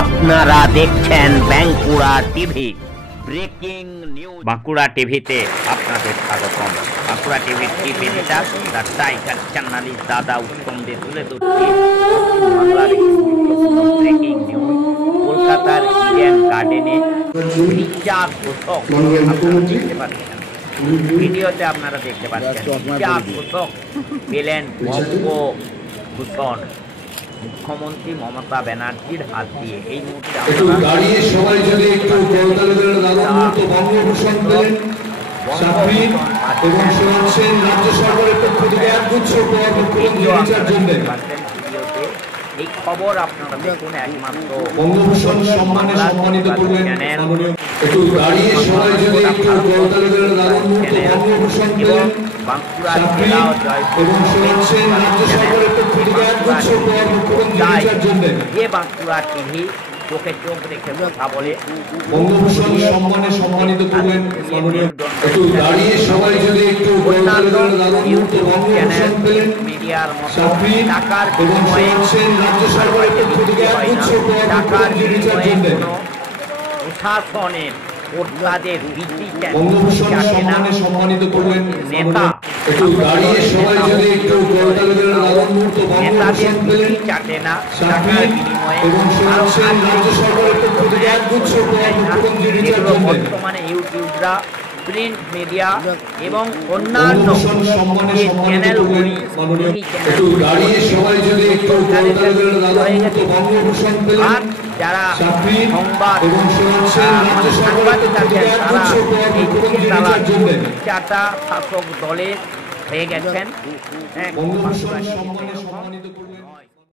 আপনারা দেখছেন Bankura TV. Breaking news. Bankura টিভিতে আপনাদের স্বাগতম। বাঁকুড়া টিভির chief editor the tiger journalist দাদা উত্তম দে তুলে ধরছি বাংলার একটি গুরুত্বপূর্ণ ব্রেকিং নিউজ। কলকাতার ইডেন গার্ডেনে রিচা ঘোষক আপনারা দেখতে পাচ্ছেন, ভিডিওতে আপনারা দেখতে পাচ্ছেন রিচা ঘোষক পেলেন পদ্মভূষণ মুখ্যমন্ত্রী মমতা ব্যানার্জির হাত দিয়ে। এই মুহূর্তে এই খবর আপনারা দেখুন একমাত্র বাঁকুড়া জেলা যে বাঁকুড়া টিভি চোখে চোখ রেখে কথা বলে বঙ্গভূষণ সম্মানে সম্মানিত করলেন মিডিয়ার মতো টাকার বিনিময়ে প্রশাসনের ওটাদের সম্মানিত করলেন নেতা নেতাদের চাটে না টাকার বিনিময়ে বর্তমানে ইউটিউবরা, প্রিন্ট মিডিয়া এবং অন্যান্য চ্যানেলগুলি আর যারা সংবাদ সাংবাদিক আছেন তারা এই চারটা শাসক দলের হয়ে গেছেন।